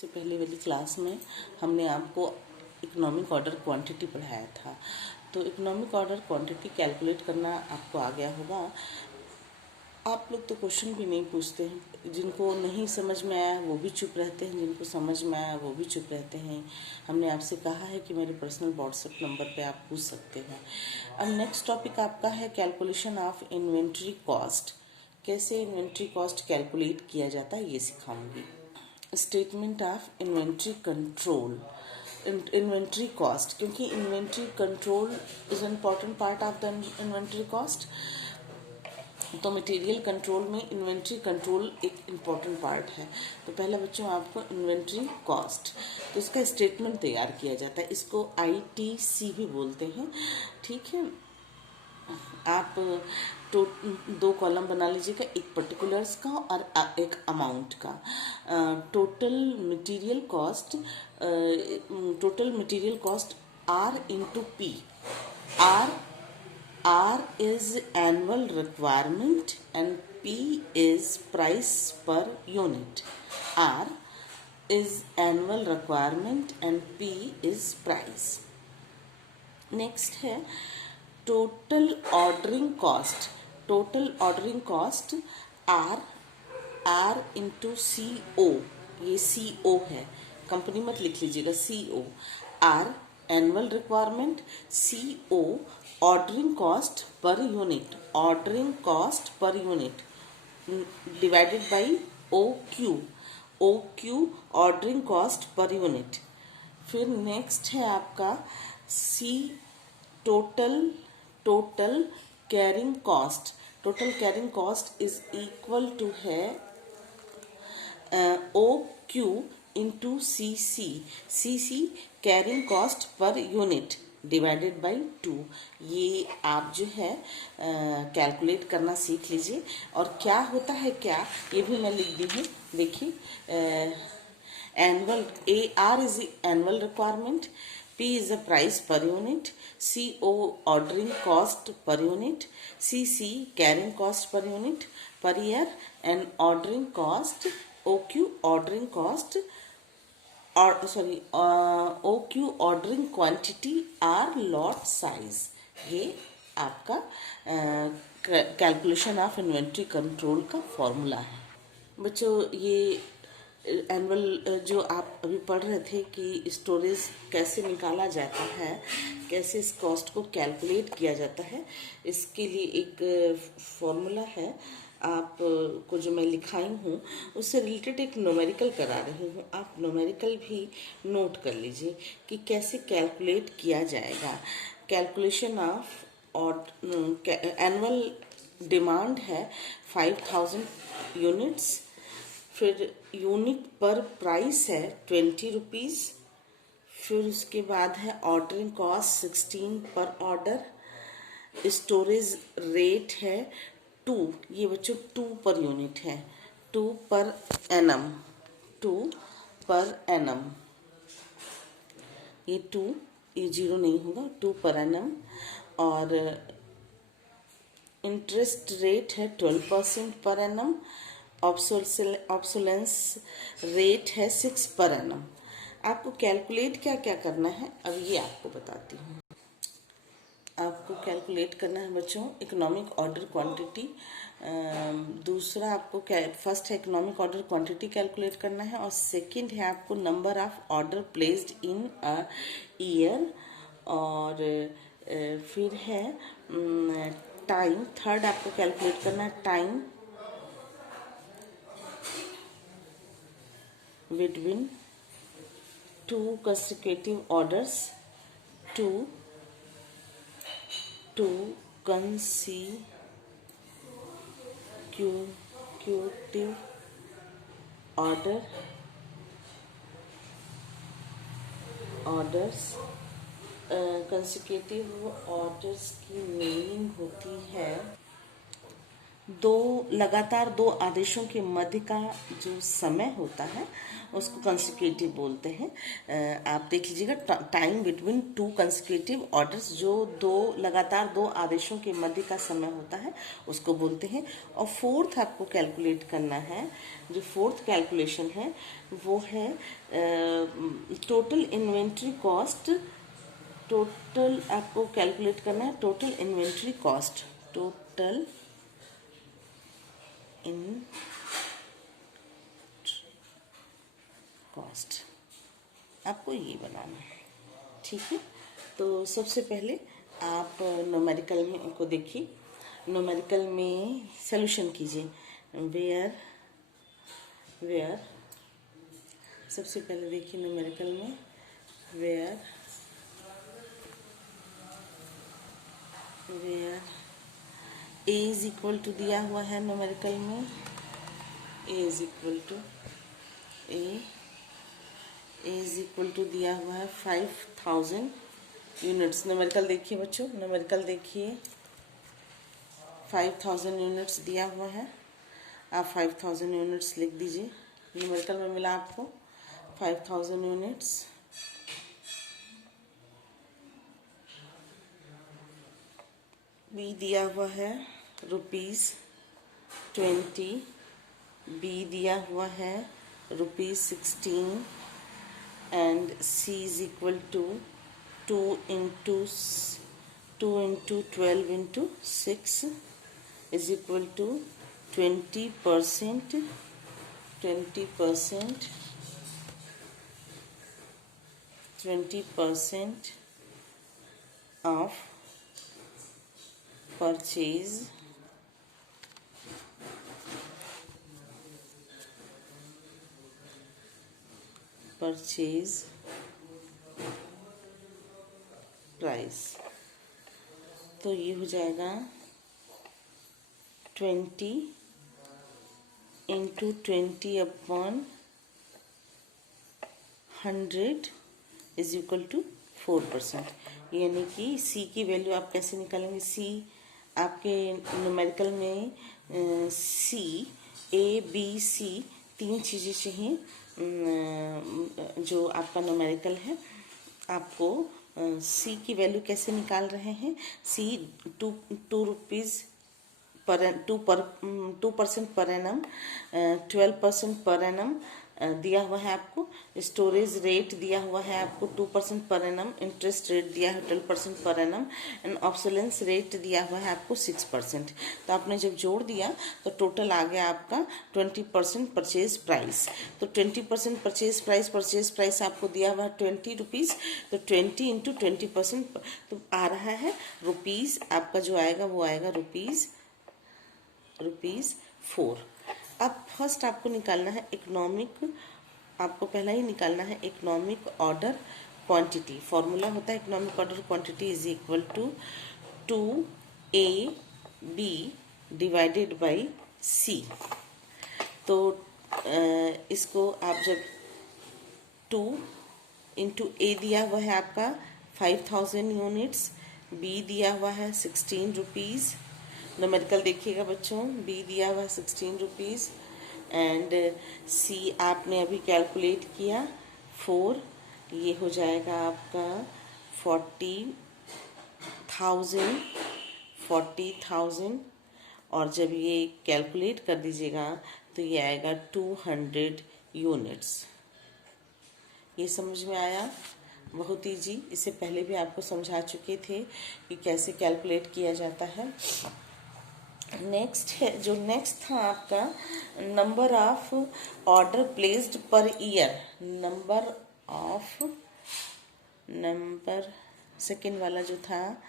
से पहले वाली क्लास में हमने आपको इकोनॉमिक ऑर्डर क्वांटिटी पढ़ाया था। तो इकोनॉमिक ऑर्डर क्वांटिटी कैलकुलेट करना आपको आ गया होगा। आप लोग तो क्वेश्चन भी नहीं पूछते हैं, जिनको नहीं समझ में आया वो भी चुप रहते हैं, जिनको समझ में आया वो भी चुप रहते हैं। हमने आपसे कहा है कि मेरे पर्सनल व्हाट्सएप नंबर पे आप पूछ सकते हैं। अब नेक्स्ट टॉपिक आपका है कैलकुलेशन ऑफ इन्वेंट्री कॉस्ट। कैसे इन्वेंट्री कॉस्ट कैलकुलेट किया जाता है ये सिखाऊंगी। Statement of inventory control, inventory cost, क्योंकि inventory control is an important part of the inventory cost. तो मटेरियल कंट्रोल में इन्वेंट्री कंट्रोल एक इम्पॉर्टेंट पार्ट है। तो पहला बच्चों आपको इन्वेंट्री कॉस्ट, तो इसका स्टेटमेंट तैयार किया जाता है। इसको ITC भी बोलते हैं, ठीक है। आप दो कॉलम बना लीजिएगा, एक पर्टिकुलर्स का और एक अमाउंट का। Total material cost R into P। R is annual requirement and P is price per unit. R is annual requirement and P is price. Next है total ordering cost R into CO। ये CO है, company मत लिख लीजिएगा, CO। R annual requirement, CO ordering cost per unit divided by OQ ordering cost per unit. फिर next है आपका C total carrying cost is equal to है OQ into CC carrying cost per unit divided by 2। ये आप जो है calculate करना सीख लीजिए। और क्या होता है क्या, ये भी मैं लिख दी हूँ, देखिए। Annual AR is annual requirement, P is the price per unit, CO ordering cost per unit, CC carrying cost per unit per year, and ordering cost OQ ordering cost OQ ordering quantity or lot size। ये आपका calculation of inventory control का formula है। बच्चों ये annual जो आप अभी पढ़ रहे थे कि स्टोरेज कैसे निकाला जाता है, कैसे इस कॉस्ट को कैलकुलेट किया जाता है, इसके लिए एक फॉर्मूला है। आप को जो मैं लिखाई हूँ उससे रिलेटेड एक न्यूमेरिकल करा रही हूँ। आप न्यूमेरिकल भी नोट कर लीजिए कि कैसे कैलकुलेट किया जाएगा। कैलकुलेशन ऑफ और एनुअल डिमांड है 5000 यूनिट्स। फिर यूनिट पर प्राइस है 20 रुपीज़। फिर उसके बाद है ऑर्डरिंग कॉस्ट 16 पर ऑर्डर। स्टोरेज रेट है 2, ये बच्चों 2 पर यूनिट है, 2 पर एनम, ये 2, ये 0 नहीं होगा, 2 पर एनम। और इंटरेस्ट रेट है 12% पर एनम। ऑब्सोलेंस रेट है 6 पर एनम। आपको कैलकुलेट क्या क्या करना है अब ये आपको बताती हूँ। आपको कैलकुलेट करना है बच्चों इकोनॉमिक ऑर्डर क्वांटिटी। दूसरा आपको फर्स्ट है इकोनॉमिक ऑर्डर क्वांटिटी कैलकुलेट करना है, और सेकंड है आपको number of order placed in a year. और फिर है टाइम। थर्ड आपको कैलकुलेट करना है time between two consecutive orders, two consecutive orders। consecutive orders की मीनिंग होती है लगातार दो आदेशों के मध्य का जो समय होता है उसको कंसेक्यूटिव बोलते हैं। आप देख लीजिएगा, time between two consecutive orders, जो लगातार दो आदेशों के मध्य का समय होता है उसको बोलते हैं। और फोर्थ आपको कैलकुलेट करना है, जो फोर्थ कैलकुलेशन है वो है टोटल इन्वेंट्री कॉस्ट। टोटल आपको कैलकुलेट करना है total inventory cost. Total in cost आपको ये बनाना है, ठीक है। तो सबसे पहले आप न्यूमेरिकल में उनको देखिए, न्यूमेरिकल में सॉल्यूशन कीजिए। वेयर सबसे पहले देखिए न्यूमेरिकल में where A is equal to दिया हुआ है न्यूमेरिकल में, A is equal to A is equal to दिया हुआ है 5000 यूनिट्स। न्यूमेरिकल देखिए बच्चों, न्यूमेरिकल देखिए 5000 यूनिट्स दिया हुआ है। आप 5000 यूनिट्स लिख दीजिए। न्यूमेरिकल में मिला आपको 5000 यूनिट्स। बी दिया हुआ है ₹20, बी दिया हुआ है ₹16 and C is equal to 2 into 12 into 6 is equal to 20% 20% of purchase price. तो ये हो जाएगा 20 into 20/100 इज इक्वल टू 4%। यानी कि सी की वैल्यू आप कैसे निकालेंगे? सी आपके न्यूमेरिकल में सी ए बी सी तीन चीज़ें चाहिए। जो आपका न्यूमेरिकल है, आपको सी की वैल्यू कैसे निकाल रहे हैं? सी टू रुपीज़ पर 2% पर एनम, 12% पर एनम दिया हुआ है आपको। स्टोरेज रेट दिया हुआ है आपको 2% पर एनम। इंटरेस्ट रेट दिया है 12% per annum and obsolescence rate दिया हुआ है आपको 6%। तो आपने जब जोड़ दिया तो टोटल आ गया आपका 20% परचेज प्राइस। तो 20% परचेज प्राइस आपको दिया हुआ है ₹20। तो 20 इंटू 20% तो आ रहा है रुपीज़। आपका जो आएगा वो आएगा ₹4। अब फर्स्ट आपको निकालना है इकोनॉमिक, आपको पहला ही निकालना है इकोनॉमिक ऑर्डर क्वांटिटी। फॉर्मूला होता है economic order quantity is equal to 2AB divided by C। तो इसको आप जब 2 इंटू ए दिया हुआ है आपका 5000 यूनिट्स, बी दिया हुआ है 16 रुपीज़। न्यूमेरिकल देखिएगा बच्चों, बी दिया हुआ है 16 रुपीज़ एंड सी आपने अभी कैलकुलेट किया 4। ये हो जाएगा आपका 40,000 और जब ये कैलकुलेट कर दीजिएगा तो ये आएगा 200 यूनिट्स। ये समझ में आया? बहुत ईजी। इससे पहले भी आपको समझा चुके थे कि कैसे कैलकुलेट किया जाता है। नेक्स्ट है, जो नेक्स्ट था आपका number of order placed per year. Number second वाला जो था,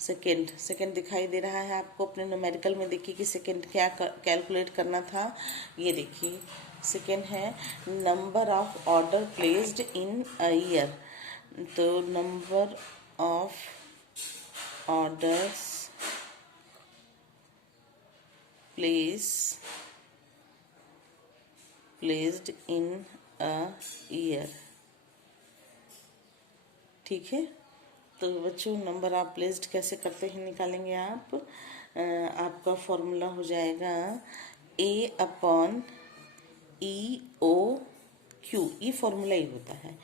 सेकेंड दिखाई दे रहा है आपको अपने न्यूमेरिकल में। देखिए कि सेकेंड क्या कैलकुलेट करना था। ये देखिए सेकेंड है number of order placed in a year. तो number of orders placed in a year, ठीक है। तो बच्चों नंबर ऑफ प्लेस्ड कैसे करते हैं, निकालेंगे आप। आपका फॉर्मूला हो जाएगा A/EOQ, ये फॉर्मूला ही होता है।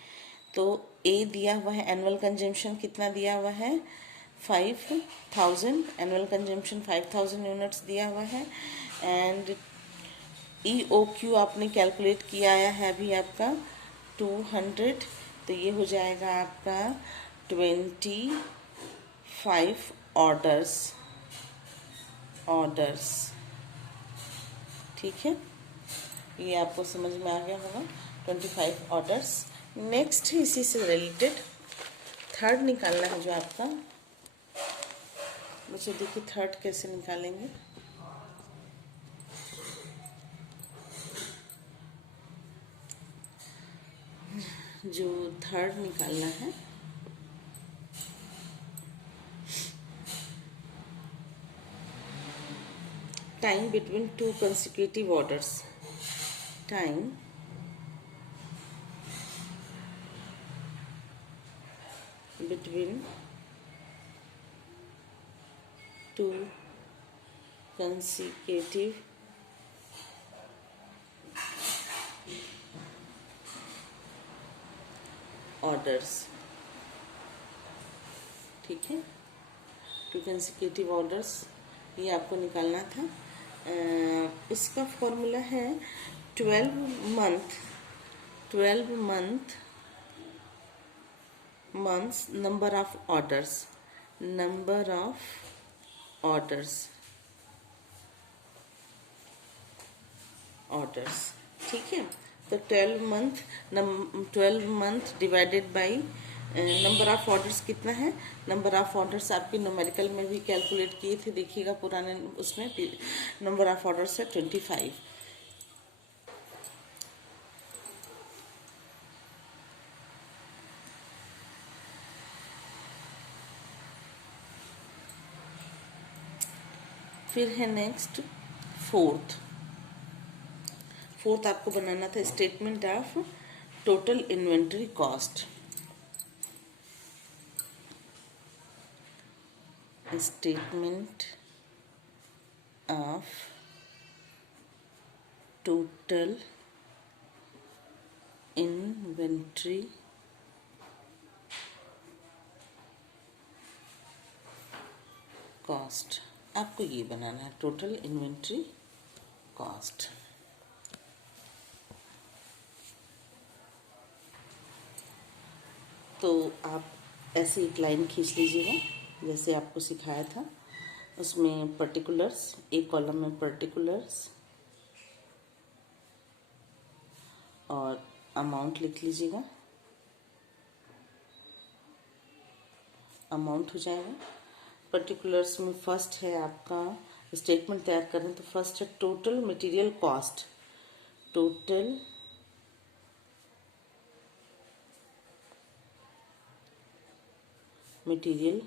तो ए दिया हुआ है, एनुअल कंजम्पशन कितना दिया हुआ है 5000, एनुअल कंजम्पशन 5000 यूनिट्स दिया हुआ है। एंड EOQ आपने कैलकुलेट किया है अभी आपका 200, तो ये हो जाएगा आपका 25 ऑर्डर्स। ठीक है, ये आपको समझ में आ गया होगा, 25 ऑर्डर्स। नेक्स्ट इसी से रिलेटेड थर्ड निकालना है जो आपका बच्चे, देखिए थर्ड कैसे निकालेंगे। जो थर्ड निकालना है, time between two consecutive orders, time between two consecutive orders. ठीक है, टू कंसेक्यूटिव ऑर्डर्स ये आपको निकालना था। इसका फॉर्मूला है 12 months number of orders। ठीक है, तो 12 month divided by number of orders कितना है। नंबर ऑफ ऑर्डर्स आपके न्यूमेरिकल में भी कैलकुलेट किए थे, देखिएगा पुराने उसमें नंबर ऑफ ऑर्डर्स है 25। फिर है नेक्स्ट फोर्थ आपको बनाना था statement of total inventory cost. Statement of total inventory cost, आपको ये बनाना है टोटल इन्वेंटरी कॉस्ट। तो आप ऐसे एक लाइन खींच लीजिएगा जैसे आपको सिखाया था, उसमें पर्टिकुलर्स, एक कॉलम में पर्टिकुलर्स और अमाउंट लिख लीजिएगा, अमाउंट हो जाएगा। पर्टिकुलर्स में फर्स्ट है आपका स्टेटमेंट तैयार करें तो फर्स्ट है total material cost. Total material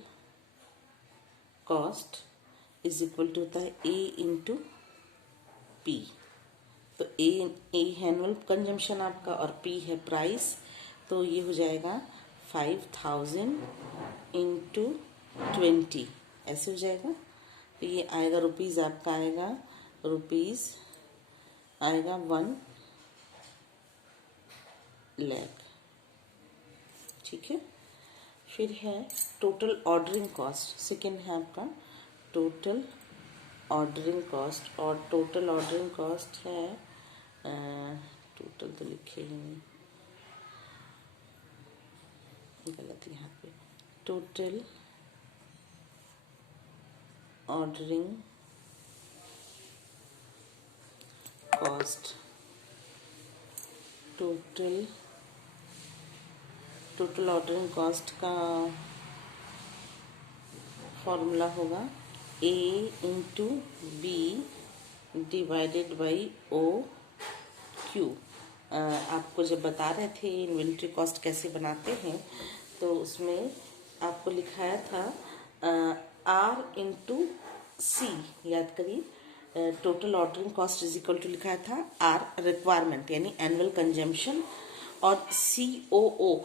cost is equal to होता है A इंटू P। तो A है एनुअल कंजम्पशन आपका और P है प्राइस, तो ये हो जाएगा 5000 इंटू 20, ऐसे हो जाएगा। तो ये आएगा रुपीज़, आपका आएगा रुपीज़ आएगा 1 लाख। ठीक है, फिर है टोटल ऑर्डरिंग कॉस्ट, सेकेंड है आपका टोटल ऑर्डरिंग कॉस्ट। और टोटल ऑर्डरिंग कॉस्ट है टोटल तो लिखे ही नहीं, गलत यहाँ पे, total ordering cost, total ordering cost का फॉर्मूला होगा A into B divided by OQ। आपको जब बता रहे थे इन्वेंट्री कॉस्ट कैसे बनाते हैं, तो उसमें आपको लिखाया था R इंटू C, याद करिए, total ordering cost is equal to लिखाया था R रिक्वायरमेंट यानी एनुअल कंजम्पशन, और COO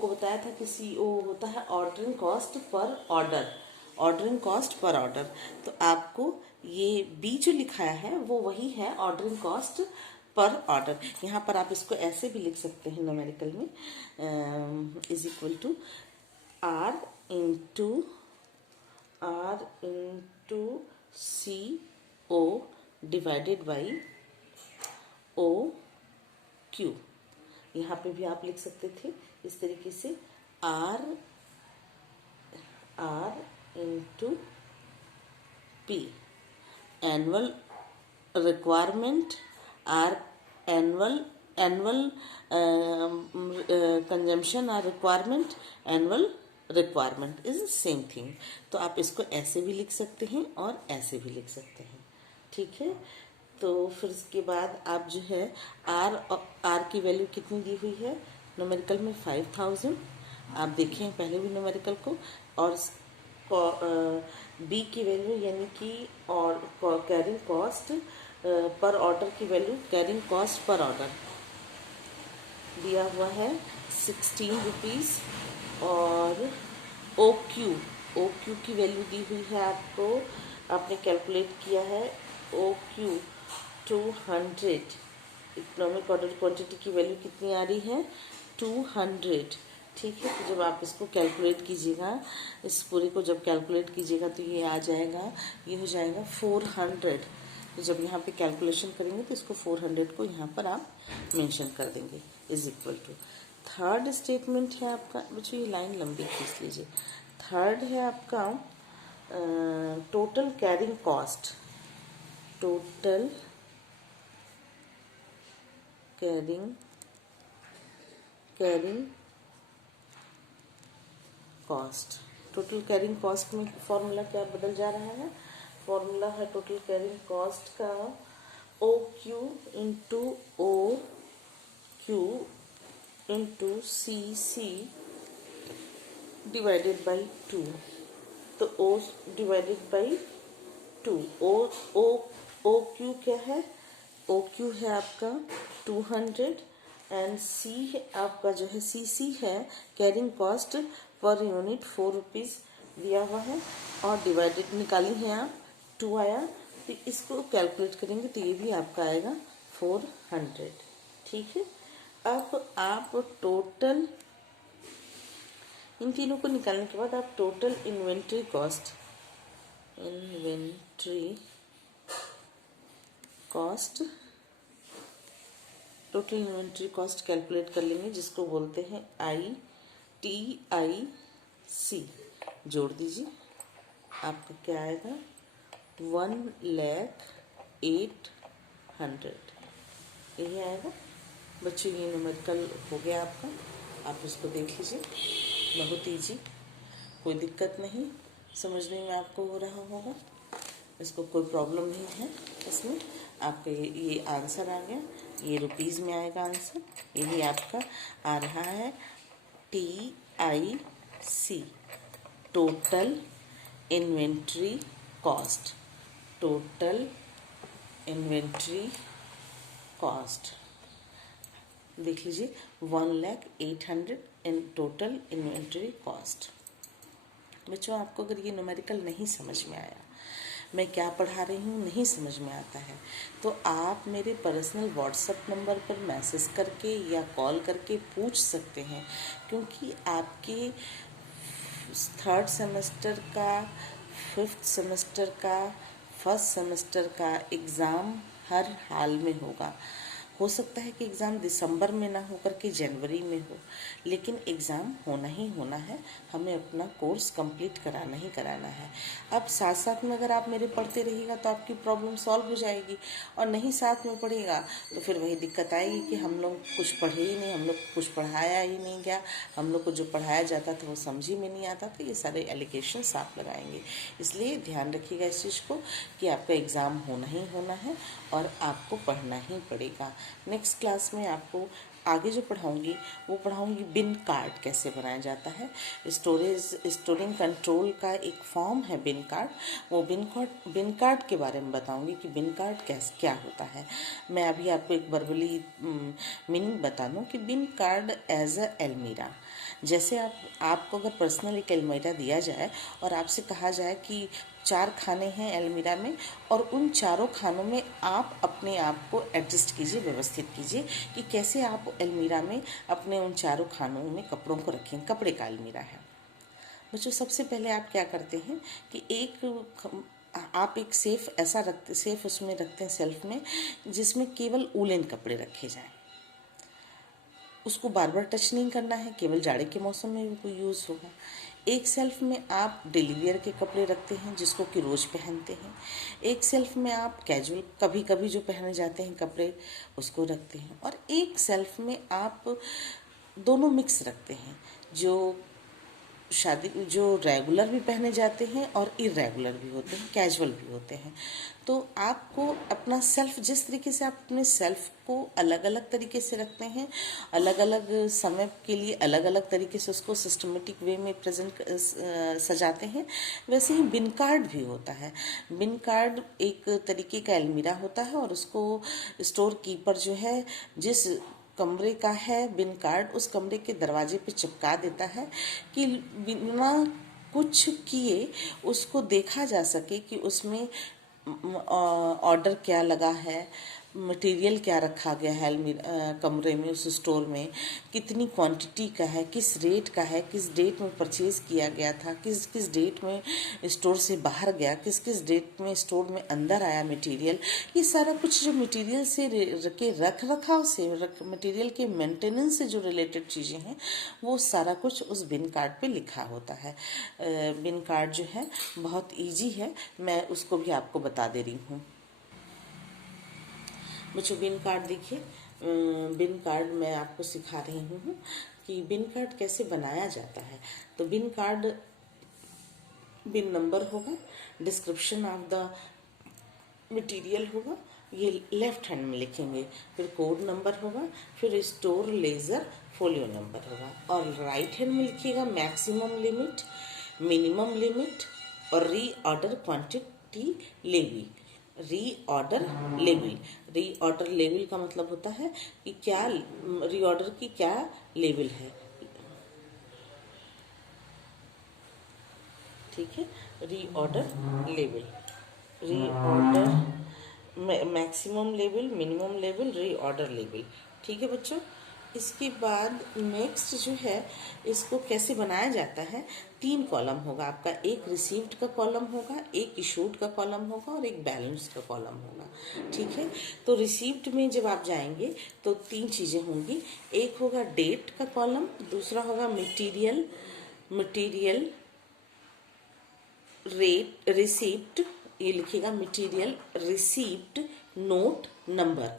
को बताया था कि COO होता है ऑर्डरिंग कॉस्ट पर ऑर्डर, ऑर्डरिंग कॉस्ट पर ऑर्डर। तो आपको ये बी जो लिखाया है वो वही है ऑर्डरिंग कॉस्ट पर ऑर्डर। यहाँ पर आप इसको ऐसे भी लिख सकते हैं न्यूमेरिकल में, is equal to R into C O divided by O Q. यहाँ पे भी आप लिख सकते थे इस तरीके से, आर इंटू पी एनुअल रिक्वायरमेंट, आर एनुअल कंजम्पशन और requirement, annual requirement is same thing. तो आप इसको ऐसे भी लिख सकते हैं और ऐसे भी लिख सकते हैं, ठीक है। तो फिर इसके बाद आप जो है आर की वैल्यू कितनी दी हुई है न्यूमेरिकल में 5000, आप देखें पहले भी न्यूमेरिकल को। और बी की वैल्यू यानी कि और कैरिंग कॉस्ट पर ऑर्डर की वैल्यू, कैरिंग कॉस्ट पर ऑर्डर दिया हुआ है 16 रुपीज़। और ओ क्यू की वैल्यू दी हुई है आपको, आपने कैलकुलेट किया है O Q 200। Economic order quantity की वैल्यू कितनी आ रही है 200, ठीक है। तो जब आप इसको कैलकुलेट कीजिएगा, इस पूरे को जब कैलकुलेट कीजिएगा तो ये आ जाएगा, ये हो जाएगा 400। तो जब यहाँ पे कैलकुलेशन करेंगे तो इसको 400 को यहाँ पर आप मेंशन कर देंगे, is equal to. Third statement है आपका, बच्चों ये लाइन लंबी खींच लीजिए। थर्ड है आपका total carrying cost, total carrying cost. Total carrying cost में फॉर्मूला क्या बदल जा रहा है, फॉर्मूला है टोटल कैरिंग कॉस्ट का O Q into O Q into C divided by 2। तो O divided by 2, O Q क्या है, ओ क्यू है आपका 200 एंड सी आपका जो है सी है carrying cost per unit 4 rupees दिया हुआ है, और डिवाइडेड निकाली है आप 2 आया। तो इसको कैलकुलेट करेंगे तो ये भी आपका आएगा 400, ठीक है। अब आप टोटल इन तीनों को निकालने के बाद आप total inventory cost total inventory cost calculate कर लेंगे, जिसको बोलते हैं ITIC। जोड़ दीजिए, आपका क्या आएगा 1,08,000, यही आएगा। बच्चों ये न्यूमेरिकल हो गया आपका, आप इसको देख लीजिए, बहुत ईजी, कोई दिक्कत नहीं, समझने में आपको हो रहा होगा, इसको कोई प्रॉब्लम नहीं है इसमें। आपका ये आंसर आ गया, ये रुपीज़ में आएगा आंसर, यही आपका आ रहा है TIC, total inventory cost, total inventory cost देख लीजिए 1,08,000 इन टोटल इन्वेंट्री कॉस्ट। बच्चों आपको अगर ये न्यूमेरिकल नहीं समझ में आया, मैं क्या पढ़ा रही हूँ नहीं समझ में आता है, तो आप मेरे पर्सनल व्हाट्सएप नंबर पर मैसेज करके या कॉल करके पूछ सकते हैं, क्योंकि आपके 3rd सेमेस्टर का, 5th सेमेस्टर का, 1st सेमेस्टर का एग्ज़ाम हर हाल में होगा। हो सकता है कि एग्ज़ाम दिसंबर में ना होकर के जनवरी में हो, लेकिन एग्ज़ाम होना ही होना है, हमें अपना कोर्स कंप्लीट कराना ही कराना है। अब साथ साथ में अगर आप मेरे पढ़ते रहिएगा तो आपकी प्रॉब्लम सॉल्व हो जाएगी, और नहीं साथ में पढ़ेगा तो फिर वही दिक्कत आएगी कि हम लोग कुछ पढ़े ही नहीं, हम लोग कुछ पढ़ाया ही नहीं गया, हम लोग को जो पढ़ाया जाता था वो समझ ही में नहीं आता था, ये सारे एलिगेशंस आप लगाएंगे। इसलिए ध्यान रखिएगा इस चीज़ को कि आपका एग्ज़ाम होना ही होना है और आपको पढ़ना ही पड़ेगा। नेक्स्ट क्लास में आपको आगे जो पढ़ाऊंगी वो पढ़ाऊंगी बिन कार्ड कैसे बनाया जाता है। स्टोरिंग कंट्रोल का एक फॉर्म है बिन कार्ड। वो बिन कार्ड के बारे में बताऊंगी कि बिन कार्ड कैसे क्या होता है। मैं अभी आपको एक वर्बली मीनिंग बता दूं कि बिन कार्ड एज अ एलमीरा। जैसे आपको अगर पर्सनल एक अलमीरा दिया जाए और आपसे कहा जाए कि 4 खाने हैं अलमीरा में और उन चारों खानों में आप अपने आप को एडजस्ट कीजिए, व्यवस्थित कीजिए कि कैसे आप अलमीरा में अपने उन चारों खानों में कपड़ों को रखें। कपड़े का अलमीरा है बच्चों। सबसे पहले आप क्या करते हैं कि आप एक सेफ उसमें रखते हैं, सेल्फ में, जिसमें केवल वूलन कपड़े रखे जाएं। उसको बार बार टच नहीं करना है, केवल जाड़े के मौसम में वो यूज़ होगा। एक सेल्फ में आप डेली वियर के कपड़े रखते हैं जिसको कि रोज़ पहनते हैं। एक सेल्फ में आप कैजुअल कभी कभी जो पहने जाते हैं कपड़े उसको रखते हैं। और एक सेल्फ में आप दोनों मिक्स रखते हैं, जो रेगुलर भी पहने जाते हैं और इरेगुलर भी होते हैं, कैजुअल भी होते हैं। तो आपको अपना सेल्फ, जिस तरीके से आप अपने सेल्फ को अलग अलग तरीके से रखते हैं, अलग अलग समय के लिए अलग अलग तरीके से उसको सिस्टमेटिक वे में सजाते हैं, वैसे ही बिन कार्ड भी होता है। बिन कार्ड एक तरीके का अलमीरा होता है और उसको स्टोर कीपर जो है जिस कमरे का है बिन कार्ड, उस कमरे के दरवाजे पे चिपका देता है कि बिना कुछ किए उसको देखा जा सके कि उसमें ऑर्डर क्या लगा है, मटेरियल क्या रखा गया है कमरे में, उस स्टोर में कितनी क्वांटिटी का है, किस रेट का है, किस डेट में परचेज किया गया था, किस किस डेट में स्टोर से बाहर गया, किस किस डेट में स्टोर में अंदर आया मटेरियल। ये सारा कुछ जो मटेरियल से के रख रखाव से, मटेरियल के मेंटेनेंस से जो रिलेटेड चीज़ें हैं, वो सारा कुछ उस बिन कार्ड पे लिखा होता है। बिन कार्ड जो है बहुत ईजी है, मैं उसको भी आपको बता दे रही हूँ। बच्चों बिन कार्ड देखिए, बिन कार्ड मैं आपको सिखा रही हूँ कि बिन कार्ड कैसे बनाया जाता है। तो बिन कार्ड, बिन नंबर होगा, डिस्क्रिप्शन ऑफ द मटेरियल होगा, ये लेफ्ट हैंड में लिखेंगे, फिर कोड नंबर होगा, फिर स्टोर लेजर फोलियो नंबर होगा, और राइट हैंड में लिखिएगा मैक्सिमम लिमिट, मिनिमम लिमिट और reorder quantity level. Reorder level, reorder level का मतलब होता है कि क्या रीऑर्डर की क्या लेवल है, ठीक है। Reorder level, reorder maximum level, minimum level, reorder level, ठीक है बच्चों। इसके बाद नेक्स्ट जो है, इसको कैसे बनाया जाता है, 3 कॉलम होगा आपका। एक रिसीव्ड का कॉलम होगा, एक इशूड का कॉलम होगा और एक बैलेंस का कॉलम होगा, ठीक है। तो रिसीव्ड में जब आप जाएंगे तो 3 चीज़ें होंगी। एक होगा डेट का कॉलम, दूसरा होगा मटेरियल रेट रिसीप्ट, ये लिखिएगा material receipt note number.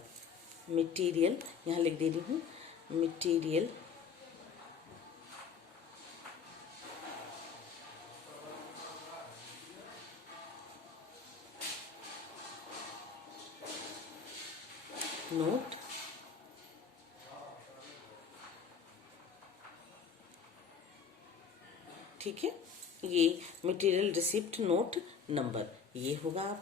Material यहाँ लिख दे रही हूँ, मटेरियल नोट ठीक है, ये मटेरियल रिसिप्ट नोट नंबर ये होगा आपका।